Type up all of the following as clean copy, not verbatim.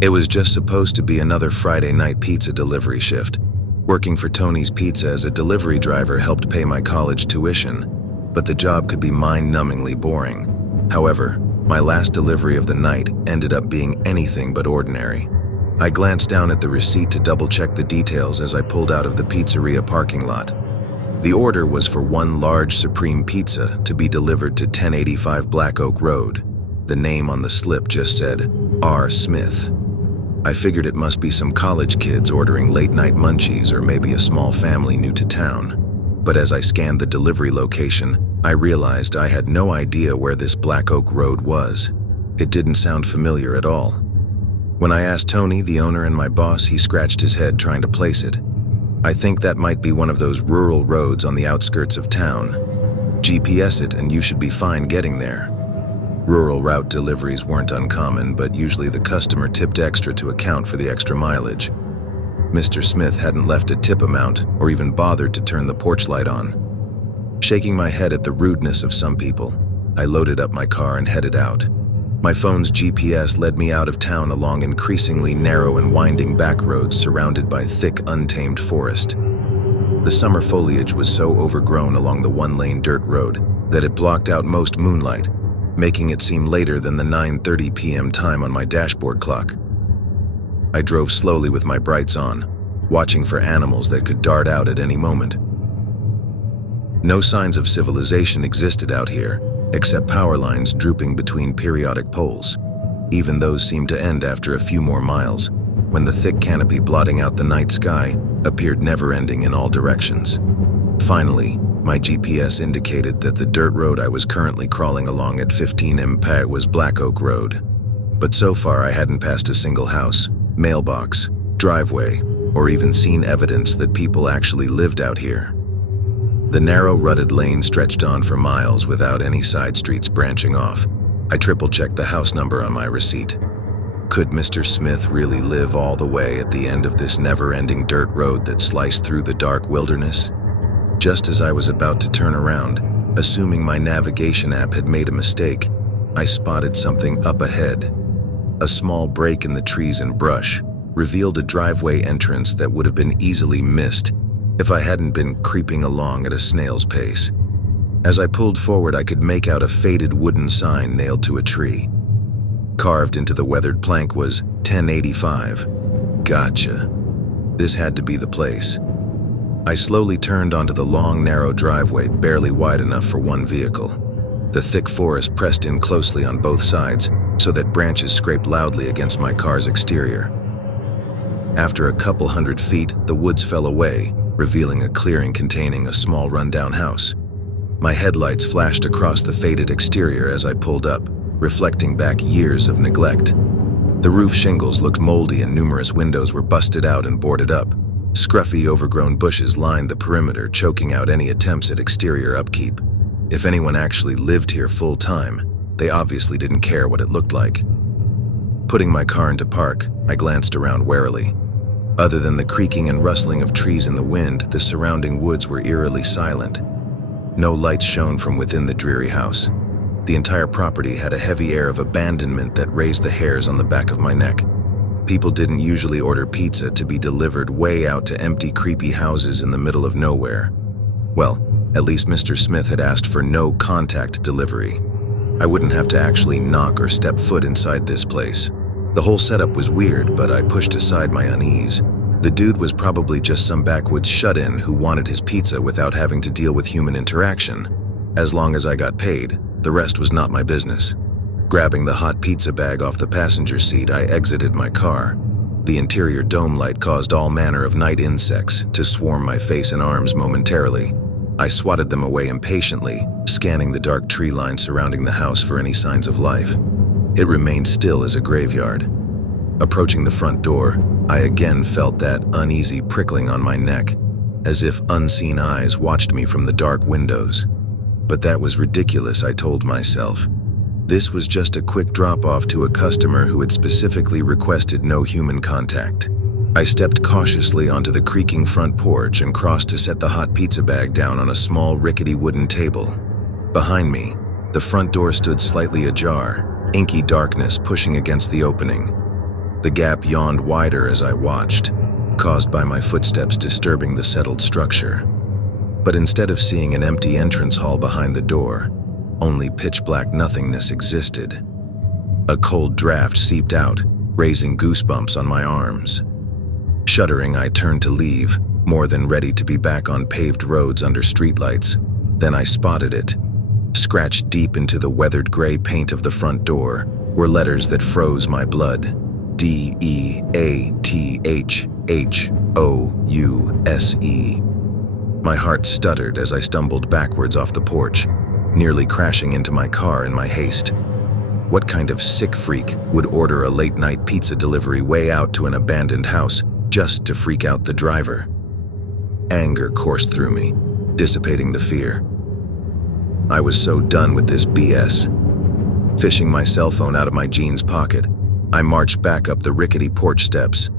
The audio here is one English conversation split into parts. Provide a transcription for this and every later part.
It was just supposed to be another Friday night pizza delivery shift. Working for Tony's Pizza as a delivery driver helped pay my college tuition, but the job could be mind-numbingly boring. However, my last delivery of the night ended up being anything but ordinary. I glanced down at the receipt to double-check the details as I pulled out of the pizzeria parking lot. The order was for one large supreme pizza to be delivered to 1085 Black Oak Road. The name on the slip just said, R. Smith. I figured it must be some college kids ordering late-night munchies or maybe a small family new to town. But as I scanned the delivery location, I realized I had no idea where this Black Oak Road was. It didn't sound familiar at all. When I asked Tony, the owner and my boss, he scratched his head trying to place it. I think that might be one of those rural roads on the outskirts of town. GPS it and you should be fine getting there. Rural route deliveries weren't uncommon, but usually the customer tipped extra to account for the extra mileage. Mr. Smith hadn't left a tip amount or even bothered to turn the porch light on. Shaking my head at the rudeness of some people, I loaded up my car and headed out. My phone's GPS led me out of town along increasingly narrow and winding back roads surrounded by thick, untamed forest. The summer foliage was so overgrown along the one-lane dirt road that it blocked out most moonlight, making it seem later than the 9:30 p.m. time on my dashboard clock. I drove slowly with my brights on, watching for animals that could dart out at any moment. No signs of civilization existed out here, except power lines drooping between periodic poles. Even those seemed to end after a few more miles, when the thick canopy blotting out the night sky appeared never-ending in all directions. Finally, my GPS indicated that the dirt road I was currently crawling along at 15 mph was Black Oak Road. But so far I hadn't passed a single house, mailbox, driveway, or even seen evidence that people actually lived out here. The narrow, rutted lane stretched on for miles without any side streets branching off. I triple-checked the house number on my receipt. Could Mr. Smith really live all the way at the end of this never-ending dirt road that sliced through the dark wilderness? Just as I was about to turn around, assuming my navigation app had made a mistake, I spotted something up ahead. A small break in the trees and brush revealed a driveway entrance that would have been easily missed if I hadn't been creeping along at a snail's pace. As I pulled forward, I could make out a faded wooden sign nailed to a tree. Carved into the weathered plank was 1085. Gotcha. This had to be the place. I slowly turned onto the long, narrow driveway, barely wide enough for one vehicle. The thick forest pressed in closely on both sides, so that branches scraped loudly against my car's exterior. After a couple hundred feet, the woods fell away, revealing a clearing containing a small rundown house. My headlights flashed across the faded exterior as I pulled up, reflecting back years of neglect. The roof shingles looked moldy and numerous windows were busted out and boarded up. Scruffy, overgrown bushes lined the perimeter, choking out any attempts at exterior upkeep. If anyone actually lived here full-time, they obviously didn't care what it looked like. Putting my car into park, I glanced around warily. Other than the creaking and rustling of trees in the wind, the surrounding woods were eerily silent. No lights shone from within the dreary house. The entire property had a heavy air of abandonment that raised the hairs on the back of my neck. People didn't usually order pizza to be delivered way out to empty, creepy houses in the middle of nowhere. Well, at least Mr. Smith had asked for no contact delivery. I wouldn't have to actually knock or step foot inside this place. The whole setup was weird, but I pushed aside my unease. The dude was probably just some backwoods shut-in who wanted his pizza without having to deal with human interaction. As long as I got paid, the rest was not my business. Grabbing the hot pizza bag off the passenger seat, I exited my car. The interior dome light caused all manner of night insects to swarm my face and arms momentarily. I swatted them away impatiently, scanning the dark tree line surrounding the house for any signs of life. It remained still as a graveyard. Approaching the front door, I again felt that uneasy prickling on my neck, as if unseen eyes watched me from the dark windows. But that was ridiculous, I told myself. This was just a quick drop-off to a customer who had specifically requested no human contact. I stepped cautiously onto the creaking front porch and crossed to set the hot pizza bag down on a small, rickety wooden table. Behind me, the front door stood slightly ajar, inky darkness pushing against the opening. The gap yawned wider as I watched, caused by my footsteps disturbing the settled structure. But instead of seeing an empty entrance hall behind the door, only pitch-black nothingness existed. A cold draft seeped out, raising goosebumps on my arms. Shuddering, I turned to leave, more than ready to be back on paved roads under streetlights. Then I spotted it. Scratched deep into the weathered gray paint of the front door were letters that froze my blood. DEATHHOUSE. My heart stuttered as I stumbled backwards off the porch, nearly crashing into my car in my haste. What kind of sick freak would order a late-night pizza delivery way out to an abandoned house just to freak out the driver? Anger coursed through me, dissipating the fear. I was so done with this BS. Fishing my cell phone out of my jeans pocket, I marched back up the rickety porch steps,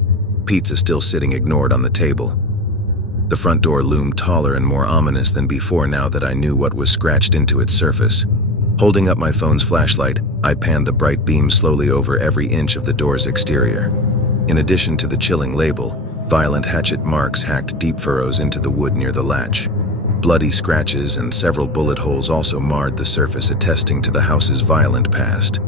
pizza still sitting ignored on the table. The front door loomed taller and more ominous than before now that I knew what was scratched into its surface. Holding up my phone's flashlight, I panned the bright beam slowly over every inch of the door's exterior. In addition to the chilling label, violent hatchet marks hacked deep furrows into the wood near the latch. Bloody scratches and several bullet holes also marred the surface, attesting to the house's violent past.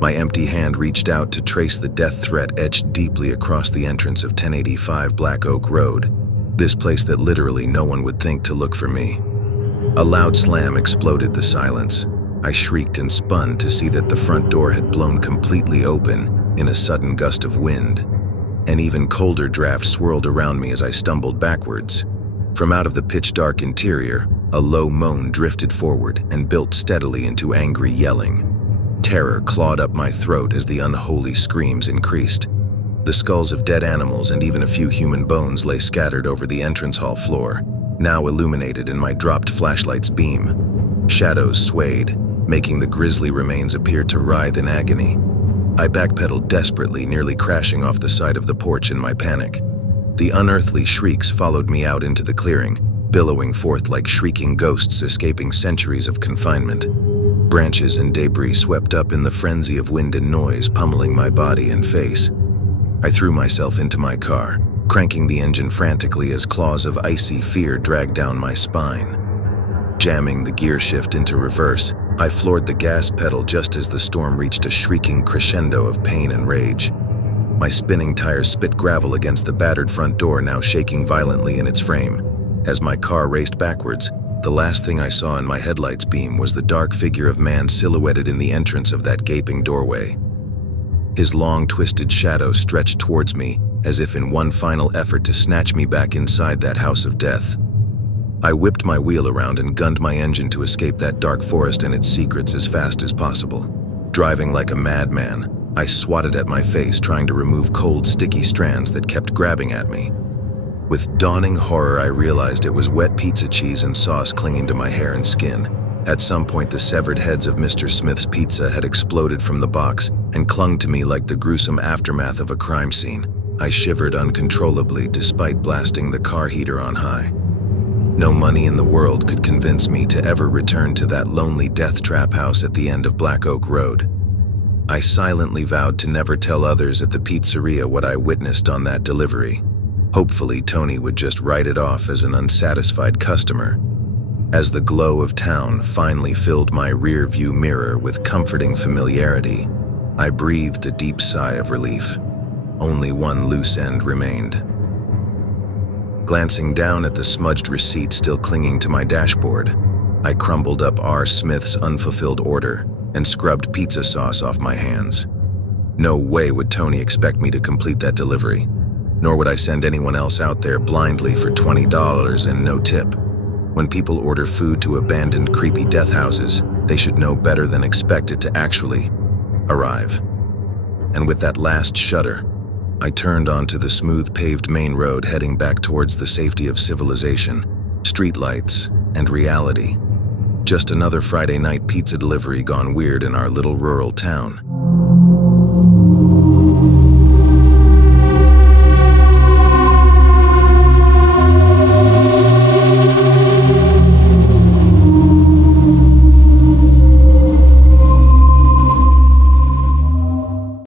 My empty hand reached out to trace the death threat etched deeply across the entrance of 1085 Black Oak Road, this place that literally no one would think to look for me. A loud slam exploded the silence. I shrieked and spun to see that the front door had blown completely open in a sudden gust of wind. An even colder draft swirled around me as I stumbled backwards. From out of the pitch-dark interior, a low moan drifted forward and built steadily into angry yelling. Terror clawed up my throat as the unholy screams increased. The skulls of dead animals and even a few human bones lay scattered over the entrance hall floor, now illuminated in my dropped flashlight's beam. Shadows swayed, making the grisly remains appear to writhe in agony. I backpedaled desperately, nearly crashing off the side of the porch in my panic. The unearthly shrieks followed me out into the clearing, billowing forth like shrieking ghosts escaping centuries of confinement. Branches and debris swept up in the frenzy of wind and noise, pummeling my body and face. I threw myself into my car, cranking the engine frantically as claws of icy fear dragged down my spine. Jamming the gear shift into reverse, I floored the gas pedal just as the storm reached a shrieking crescendo of pain and rage. My spinning tires spit gravel against the battered front door, now shaking violently in its frame. As my car raced backwards, the last thing I saw in my headlight's beam was the dark figure of man silhouetted in the entrance of that gaping doorway. His long, twisted shadow stretched towards me, as if in one final effort to snatch me back inside that house of death. I whipped my wheel around and gunned my engine to escape that dark forest and its secrets as fast as possible. Driving like a madman, I swatted at my face, trying to remove cold, sticky strands that kept grabbing at me. With dawning horror, I realized it was wet pizza cheese and sauce clinging to my hair and skin. At some point, the severed heads of Mr. Smith's pizza had exploded from the box and clung to me like the gruesome aftermath of a crime scene. I shivered uncontrollably despite blasting the car heater on high. No money in the world could convince me to ever return to that lonely death trap house at the end of Black Oak Road. I silently vowed to never tell others at the pizzeria what I witnessed on that delivery. Hopefully, Tony would just write it off as an unsatisfied customer. As the glow of town finally filled my rear-view mirror with comforting familiarity, I breathed a deep sigh of relief. Only one loose end remained. Glancing down at the smudged receipt still clinging to my dashboard, I crumbled up R. Smith's unfulfilled order and scrubbed pizza sauce off my hands. No way would Tony expect me to complete that delivery, nor would I send anyone else out there blindly for $20 and no tip. When people order food to abandoned, creepy death houses, they should know better than expect it to actually arrive. And with that last shudder, I turned onto the smooth paved main road, heading back towards the safety of civilization, streetlights, and reality. Just another Friday night pizza delivery gone weird in our little rural town.